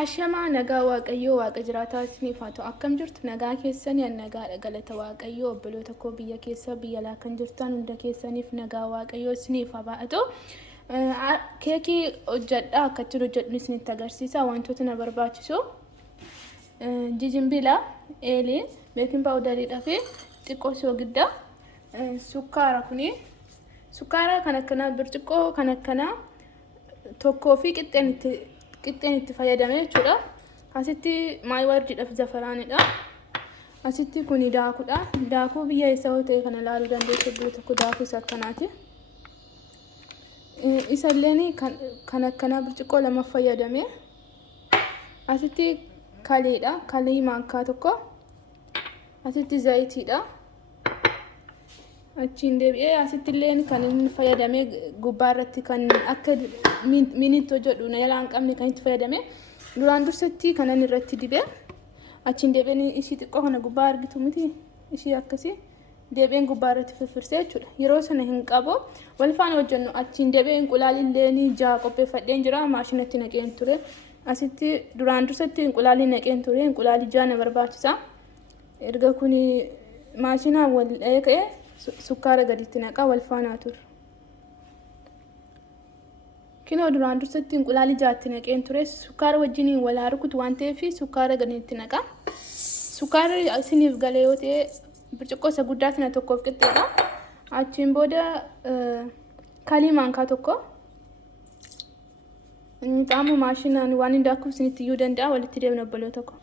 Ashama nagaa waaqayyoo waaqa jiraataa isiniif haa ta'u. Akkam jirtu nagaa keessanii nagaadha galata waaqayyoo obboloota koo biyya keessa biyya alaa kan jirtan hunda keessaniif nagaa waaqayyoo isiniif haa ta'u. Keekii hojjedha akkatti hojjedhu isinitti agarsiisa wantoota na barbaachisu. Jinjibila, eelii, beeking powderii fi xiqqoo soogidda, sukkaara kuni. Sukkaara kan akkana birciqoo kan akkana tokkoo fi qixxeen itti fayyadame jechuudha. Asitti maayiwardiidhaaf zafaraanidha. Asitti kuni daakuudha. Daakuu biyya isa ta'e kana ilaaluu dandeessu biyya tokko daakuu isa akkanaati. Isallee kan akkana birciqoo lama fayyadame. Asitti kaleedha. Kalee maankaa tokko. Asitti zayitiidha. Achiin deebi'ee asitti illee kan inni fayyadame gubbaarratti kan akka minitoo jedhu na yalaan qabne kan itti fayyadame duraan dursatti kan inni irratti dibee achiin deebi'een ishii xiqqoo kana gubbaa argitu miti ishii akkasii deebi'een gubbaarratti firfirsee jechuudha. Yeroo sana hin qabu wal faana hojjennu achiin deebi'een inqulaalii illee ja'a qopheeffadheen jira maashinatti naqeen ture. Asitti duraan dursatti inqulaalii naqeen ture inqulaalii ja'a na barbaachisa. Erga kuni maashinaan wal dha'ee sukkaara gaditti naqa wal faana ture. Kinoo duraan dursatti inqulaalii jaatti naqeen ture sukkaara wajjiniin wal harukutu waan ta'eef sukkaara gaditti naqa. Sukkaara isiniif galee yoo ta'e birciqoo isa guddaa sana tokkoof qixxeedha. Achiin booda kalii maankaa tokko. Xaamu maashinaan waan hin daakuu isinitti iyyuu danda'a walitti deemna obboloo tokko.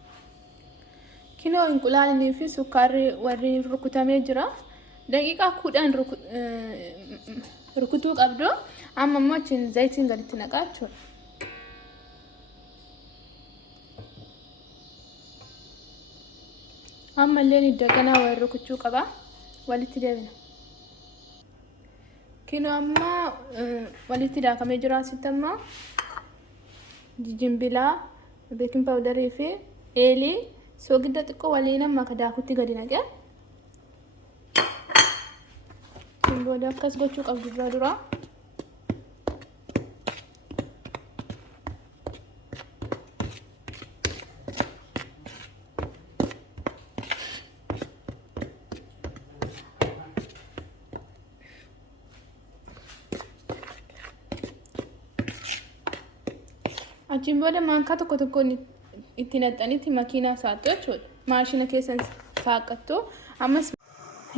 Kinoo inqulaalii fi sukkaarri warri rukutamee jira. Daqiiqaa 10 rukutuu qabdu amma immoo achiin zayitiin gaditti naqaa jechuudha. Amma illee iddoo kanaa wal rukuchuu qaba walitti deebina. Kinoo amma walitti daakamee jira asitti amma jinjibila, beeking powderii fi eelii soogidda xiqqoo waliin amma akka daakutti gadi naqee. Booda akkas gochuu qabdu dura. Achiin booda maankaa tokko itti naqxanitti makiinaa saaqxu jechuudha. Maashina keessan saaqattu. Ammas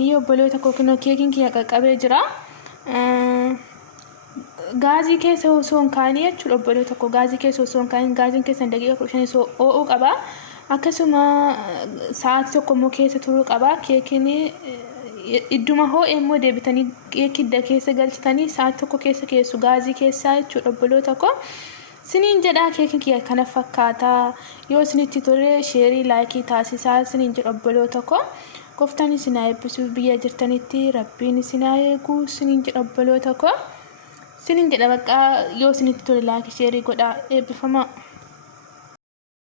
Io obboloota koo kunoo keekiin kiyya qaqqabee jira. Gaazii keessa osoo hin kaa'in jechuudha obboloota koo gaazii keessa osoo hin kaa'in gaaziin keessan daqiiqaa 15 ho'uu qaba. Akkasuma sa'aatii tokko immoo keessa turuu qaba. Keekiin idduma ho'e immoo deebitanii keekidda keessa galchitanii sa'aatii tokko keessa keessu gaazii keessaa jechuudha obboloota koo. Siniin jedhaa keekiin kiyya kana fakkaata. Yoo isinitti tole sheerii laayikii taasisaa siniin jedha obboloota koo. Gooftaan isin haa eebbisu biyya jirtanitti rabbiin isin haa eegu siniin jedha obboloota koo. Siniin jedha bakka yoo isinitti tole laayikii sheerii godhaa eebbifamaa.